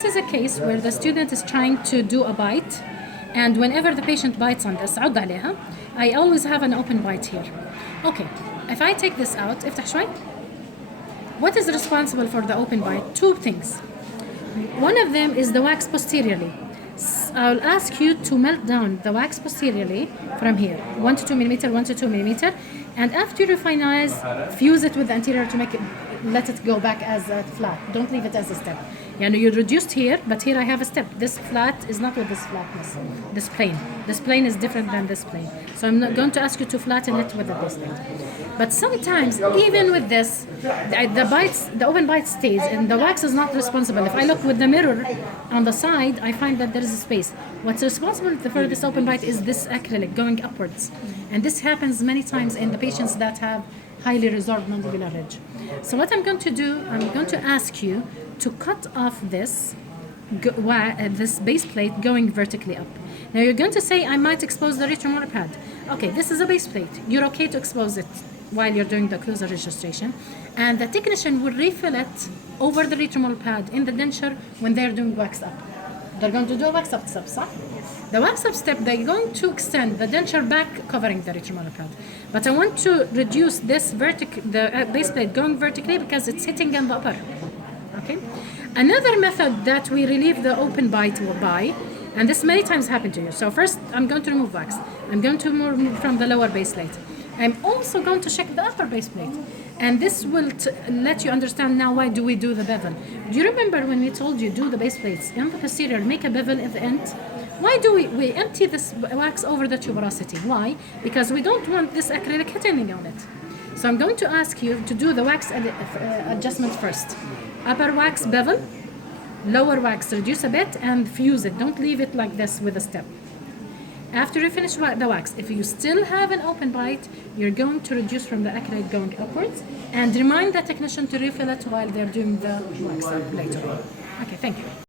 This is a case where the student is trying to do a bite, and whenever the patient bites on this, عض عليها, I always have an open bite here. Okay, if I take this out, افتح شوي. What is responsible for the open bite? Two things. One of them is the wax posteriorly. I'll ask you to melt down the wax posteriorly from here, 1 to 2 millimeter, 1 to 2 millimeter, and after you finalize, fuse it with the anterior to make it, let it go back as a flat. Don't leave it as a step. You reduced here, but here I have a step. This flat is not with this flatness, this plane. This plane is different than this plane. So I'm not going to ask you to flatten it with the baseplate. But sometimes, even with this, the open bite stays, and the wax is not responsible. If I look with the mirror on the side, I find that there is a space. What's responsible for this open bite is this acrylic going upwards. And this happens many times in the patients that have highly resorbed mandibular ridge. So what I'm going to do, I'm going to ask you to cut off this base plate going vertically up. Now you're going to say, I might expose the retromolar pad. Okay, this is a base plate. You're okay to expose it while you're doing the occlusal registration. And the technician will refill it over the retromolar pad in the denture when they're doing wax up. They're going to do a wax up step, صح? The wax up step, they're going to extend the denture back covering the retromolar pad. But I want to reduce this the base plate going vertically because it's hitting on the upper. Okay. Another method that we relieve the open bite by, and this many times happened to you. So first, I'm going to remove wax. I'm going to remove from the lower base plate. I'm also going to check the upper base plate. And this will let you understand now why do we do the bevel. Do you remember when we told you do the base plates in the posterior, make a bevel at the end? Why do we empty this wax over the tuberosity? Why? Because we don't want this acrylic hitting on it. So I'm going to ask you to do the wax adjustment first. Upper wax bevel, lower wax reduce a bit and fuse it. Don't leave it like this with a step. After you finish the wax, if you still have an open bite, you're going to reduce from the acrylic going upwards and remind the technician to refill it while they're doing the wax up later on. Okay, thank you.